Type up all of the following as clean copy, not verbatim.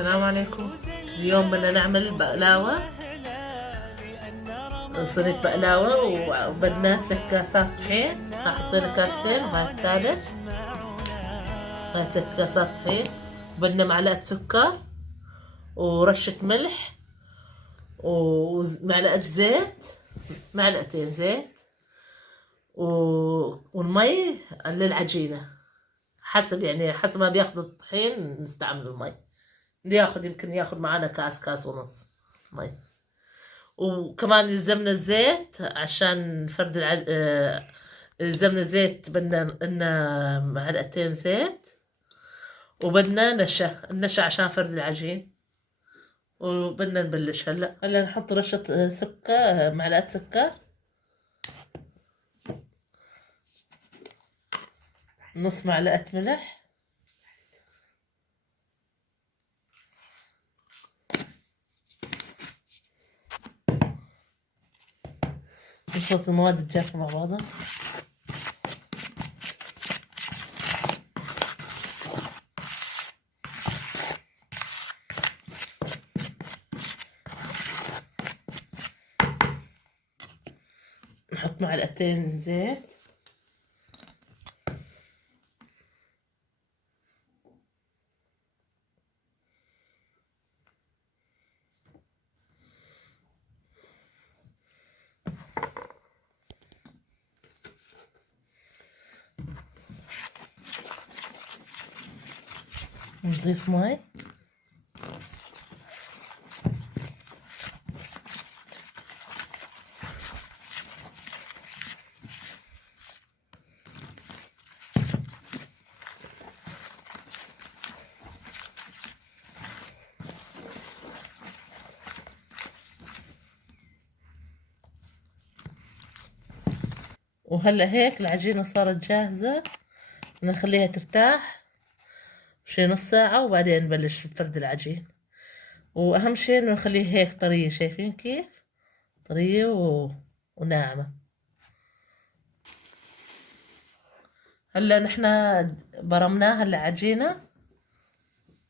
السلام عليكم. اليوم بدنا نعمل بقلاوة، صينية بقلاوة، وبدنا 3 كاسات طحين. حطينا كاستين وهاي الثالث، هاي 3 كاسات طحين. وبدنا معلقة سكر ورشة ملح ومعلقة زيت، معلقتين زيت والمي للعجينة، حسب يعني حسب ما بياخد الطحين نستعمل المي. اللي يمكن ياخد معانا كاس ونص مي. وكمان يلزمنا الزيت عشان فرد يلزمنا زيت، بدنا معلقتين زيت، وبدنا النشا عشان فرد العجين. وبدنا نبلش هلا نحط رشة سكر، معلقة سكر، نص معلقة ملح، نخلط المواد الجافة مع بعضها. نحط معلقتين زيت، نضيف مي، وهلا هيك العجينة صارت جاهزة. نخليها ترتاح شي نص ساعة وبعدين نبلش بفرد العجين. وأهم شي إنه نخليه هيك طرية، شايفين كيف طرية وناعمة. هلا نحنا برمناها العجينة،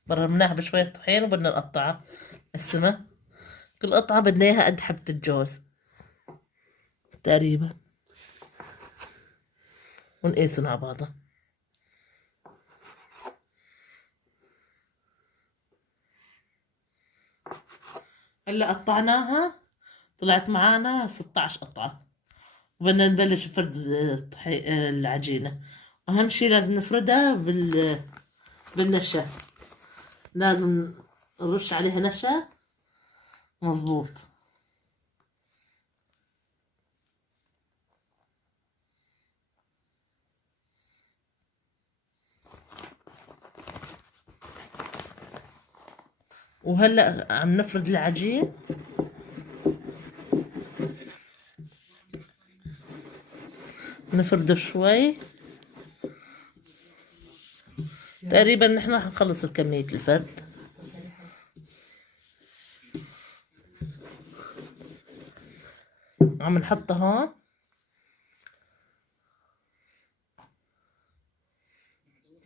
برمناها بشوية طحين وبدنا نقطعها قسمة. كل قطعة بدنا إياها قد حبة الجوز تقريبا، ونقيسهم على بعضها. هلا قطعناها، طلعت معانا 16 قطعة. وبدنا نبلش بفرد العجينة. أهم شي لازم نفردها بالنشا، لازم نرش عليها نشا مظبوط. وهلأ عم نفرد العجين، نفرده شوي تقريبا. نحن رح نخلص كمية الفرد. عم نحطها هون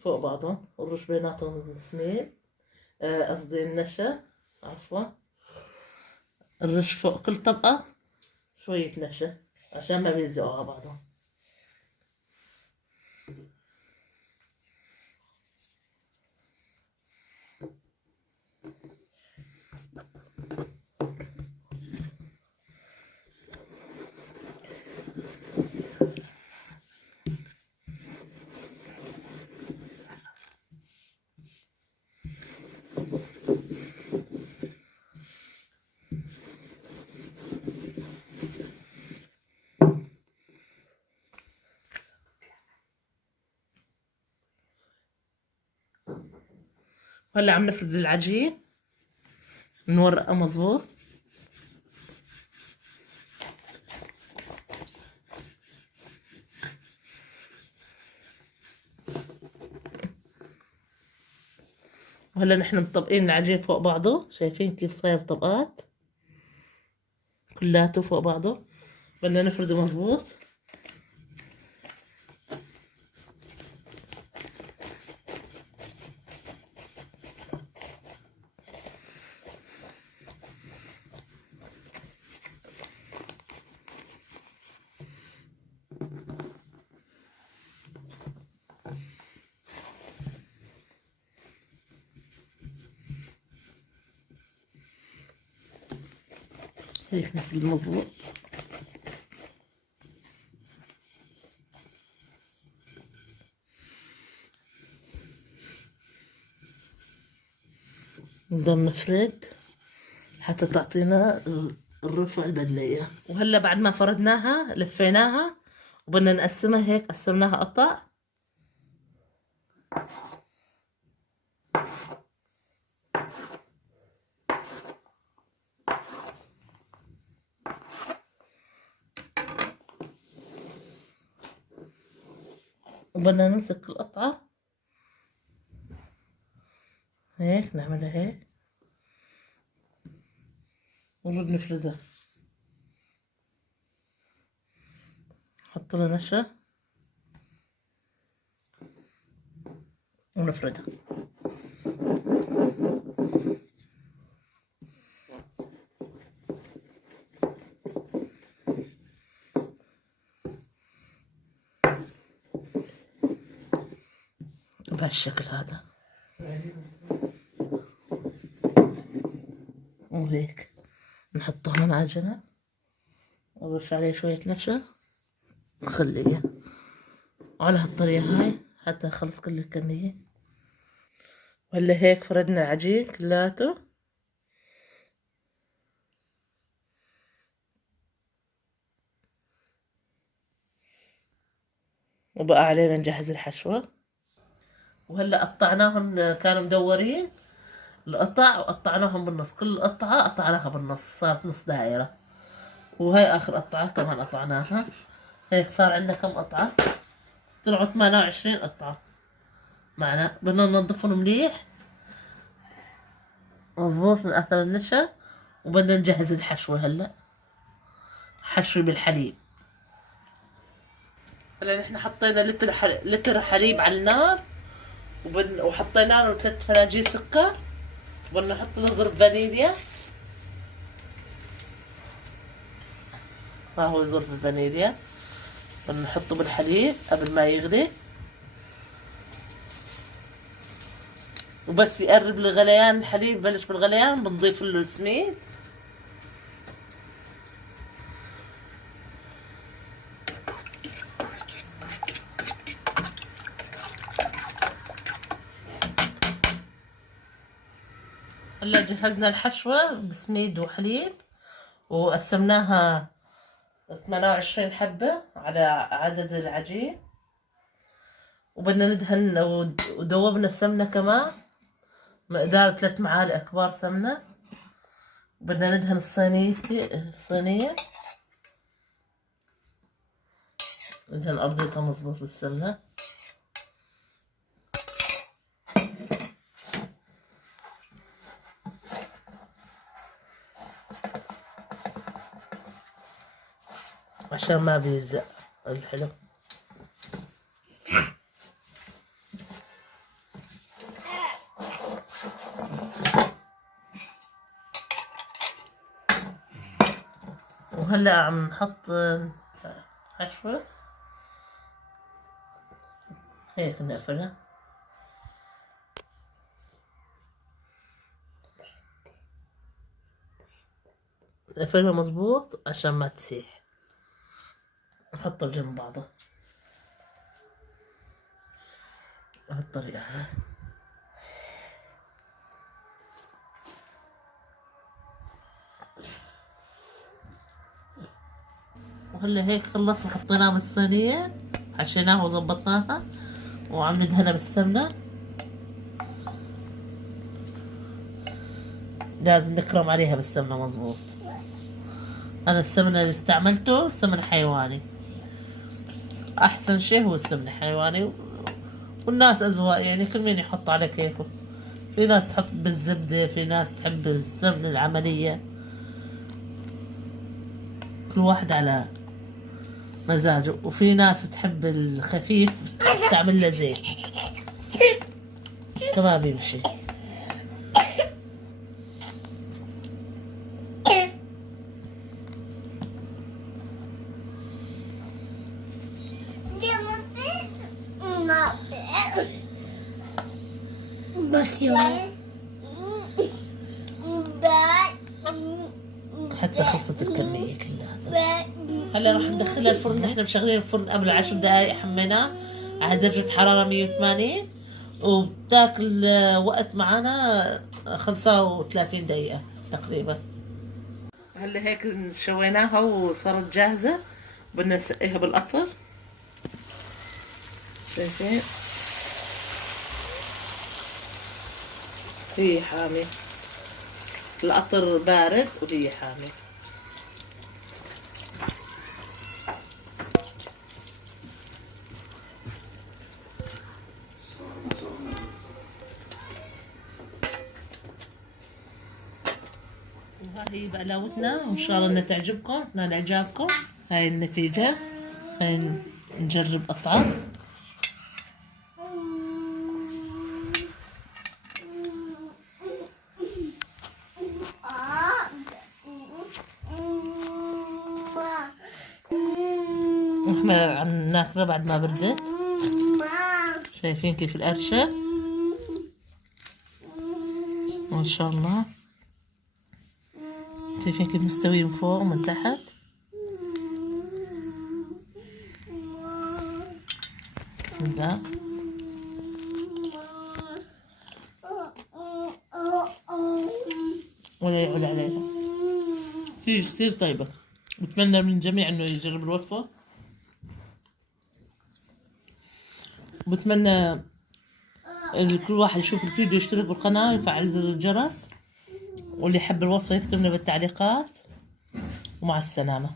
فوق بعضهم، ونرش بيناتهم السميد، قصدي النشا، عفوا. نرش فوق كل طبقة شوية نشا عشان ما بيلزقوا على بعضهم. هلا عم نفرد العجين، نورقه مظبوط. وهلا نحن مطبقين العجين فوق بعضه، شايفين كيف صاير طبقات كلاته فوق بعضه. بدنا نفرده مظبوط. هيك نفل مظبوط. نضل نفرد حتى تعطينا الرفع البنية. وهلا بعد ما فردناها لفيناها وبدنا نقسمها. هيك قسمناها قطع. وبدنا نمسك القطعة هيك، نعملها هيك ونرد نفردها. نحط لها نشا ونفردها. بهالشكل هذا. وهيك نحطه من على جنب ونرش عليه شوية نشا نخليه على هالطريقة هاي حتى نخلص كل الكمية. وهلا هيك فردنا العجين كلاته. وبقى علينا نجهز الحشوة. وهلا قطعناهم، كانوا مدورين القطع وقطعناهم بالنص. كل قطعة قطعناها بالنص صارت نص دائرة. وهي آخر قطعة كمان قطعناها. هيك صار عندنا كم قطعة؟ طلعوا 28 قطعة معنا. بدنا ننظفهم مليح مظبوط من أثر النشا. وبدنا نجهز الحشوة. هلا حشوة بالحليب. هلا نحن حطينا لتر حليب على النار وحطينا له 3 فناجيل سكر. بدنا نحط له ظرف فانيليا. ها هو ظرف الفانيليا. بدنا نحطه بالحليب قبل ما يغلي. وبس يقرب لغليان الحليب، بلش بالغليان بنضيف له سميد. هلا جهزنا الحشوة بسميد وحليب وقسمناها 28 حبة على عدد العجين. وبدنا ندهن ودوبنا السمنة كمان مقدار 3 معالق كبار سمنة. بدنا ندهن الصينية ندهن أرضيتها مظبوط بالسمنة. عشان ما بيلزق الحلو. وهلا عم نحط حشوة هيك نقفلها. نقفلها مظبوط عشان ما تسيح. نحطها بجنب بعضها بهالطريقة. وهلا هيك خلصنا. حطيناها بالصينية حشيناها وظبطناها وعم ندهنها بالسمنة. لازم نكرم عليها بالسمنة مظبوط. أنا السمنة اللي استعملته سمن حيواني. أحسن شيء هو السمن الحيواني. والناس أذواق يعني كل مين يحط على كيفه. في ناس تحط بالزبدة، في ناس تحب السمن العملية. كل واحد على مزاجه. وفي ناس تحب الخفيف تستعمل له زيت كمان بيمشي. حتى خلصت هلا راح ندخلها الفرن. احنا مشغلين الفرن قبل 10 دقايق، حميناه على درجة حرارة 180، وبتاكل وقت معانا 35 دقيقة تقريبا. هلا هيك شويناها وصارت جاهزة، بدنا نسقيها بالقطر. شايفين هي حامي، القطر بارد وهي حامي. وها هي بقلاوتنا، وان شاء الله انها تعجبكم، نال اعجابكم. هاي النتيجة. هاي نجرب قطعة. احنا عم ناكله بعد ما بردت. شايفين كيف القرشة ما شاء الله. شايفين كيف مستوي من فوق ومن تحت. بسم الله. ولا يعود عليها. كثير طيبة. بتمنى من الجميع انه يجرب الوصفة. بتمنى كل واحد يشوف الفيديو يشترك بالقناة ويفعل زر الجرس، واللي يحب الوصفة يكتب لنا بالتعليقات. ومع السلامة.